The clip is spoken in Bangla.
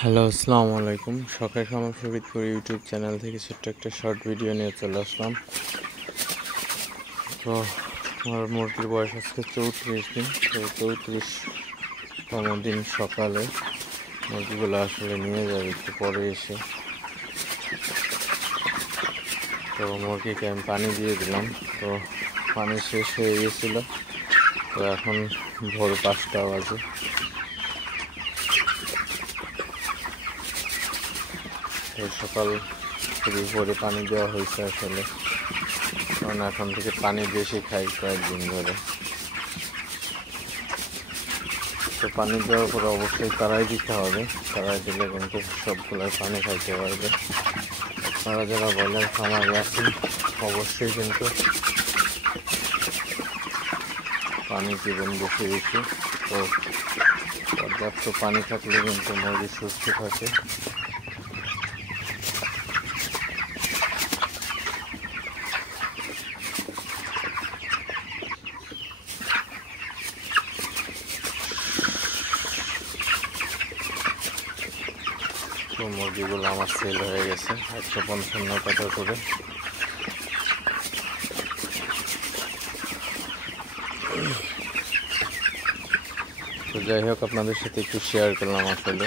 হ্যালো, আসসালামু আলাইকুম। শখের খামার ফরিদপুর ইউটিউব চ্যানেল থেকে ছোট্ট একটা শর্ট ভিডিও নিয়ে চলে আসলাম। তো আমার মুরগির বয়স আজকে 34 দিন। তো 34তম দিন সকালে মুরগিগুলো আসলে নিয়ে যাবে একটু পরে এসে। তো মুরগিকে আমি পানি দিয়ে দিলাম। তো পানি শেষ হয়ে গেছিলো। তো এখন ভোর 5টা বাজে। তো সকাল খুবই ভোরে পানি দেওয়া হয়েছে আসলে, কারণ এখন থেকে পানি বেশি খাই কয়েকদিন ধরে। তো পানি দেওয়ার পরে অবশ্যই তারাই দিতে হবে, তারাই দিলে কিন্তু সবগুলোই পানি খাইতে পারবে। আপনারা যারা ব্রয়লার খামারে আছেন অবশ্যই কিন্তু পানি দিবেন বেশি বেশি। তো পর্যাপ্ত পানি থাকলে কিন্তু মুরগি সুস্থ থাকে। তো মুরগিগুলো আমার সেল হয়ে গেছে 155 টাকা করে। তো যাই হোক, আপনাদের সাথে একটু শেয়ার করলাম আসলে।